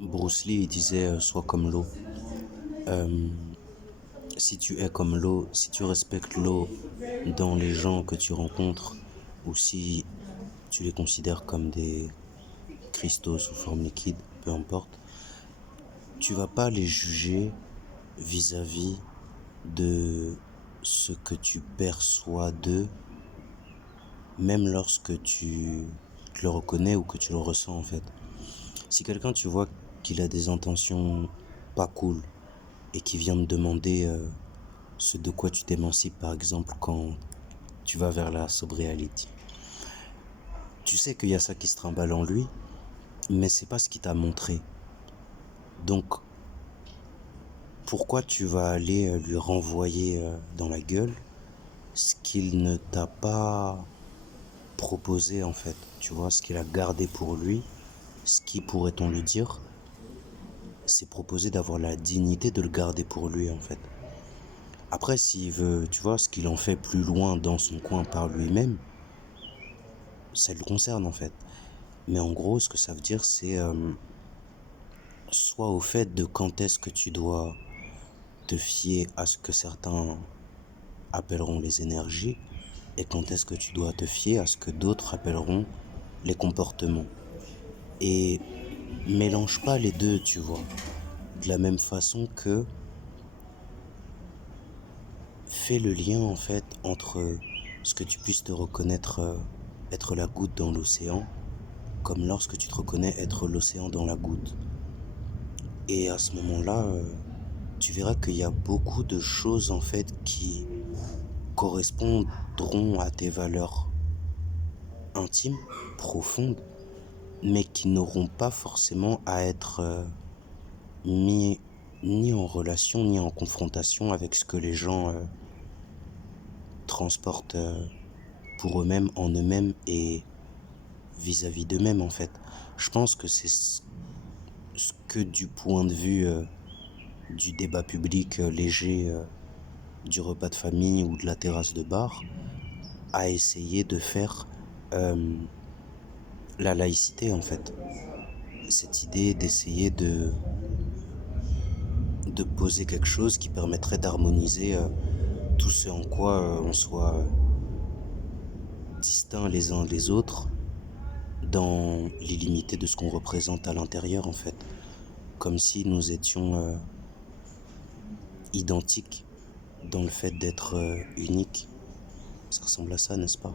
Bruce Lee, il disait sois comme l'eau. Euh, Si tu es comme l'eau, si tu respectes l'eau dans les gens que tu rencontres, ou si tu les considères comme des cristaux sous forme liquide, peu importe, tu vas pas les juger vis-à-vis de ce que tu perçois d'eux, même lorsque tu le reconnais ou que tu le ressens en fait. Si quelqu'un tu vois qu'il a des intentions pas cool et qui vient te demander ce de quoi tu t'émancipes par exemple quand tu vas vers la sobriété, tu sais qu'il y a ça qui se trimballe en lui, mais c'est pas ce qu'il t'a montré. Donc pourquoi tu vas aller lui renvoyer dans la gueule ce qu'il ne t'a pas proposé en fait, tu vois, ce qu'il a gardé pour lui, ce qui pourrait-on lui dire, c'est proposer d'avoir la dignité de le garder pour lui en fait. Après s'il veut, tu vois, ce qu'il en fait plus loin dans son coin par lui-même, ça le concerne en fait. Mais en gros, ce que ça veut dire, c'est soit au fait de quand est-ce que tu dois te fier à ce que certains appelleront les énergies et quand est-ce que tu dois te fier à ce que d'autres appelleront les comportements. Et mélange pas les deux, tu vois. De la même façon que fais le lien en fait entre ce que tu puisses te reconnaître être la goutte dans l'océan, comme lorsque tu te reconnais être l'océan dans la goutte. Et à ce moment-là, tu verras qu'il y a beaucoup de choses en fait qui correspondront à tes valeurs intimes, profondes, mais qui n'auront pas forcément à être mis ni en relation ni en confrontation avec ce que les gens transportent pour eux-mêmes, en eux-mêmes et vis-à-vis d'eux-mêmes en fait. Je pense que c'est ce que du point de vue du débat public léger, du repas de famille ou de la terrasse de bar, a essayé de faire la laïcité en fait. Cette idée d'essayer de poser quelque chose qui permettrait d'harmoniser tout ce en quoi on soit distincts les uns des autres dans l'illimité de ce qu'on représente à l'intérieur en fait. Comme si nous étions identiques dans le fait d'être uniques. Ça ressemble à ça, n'est-ce pas?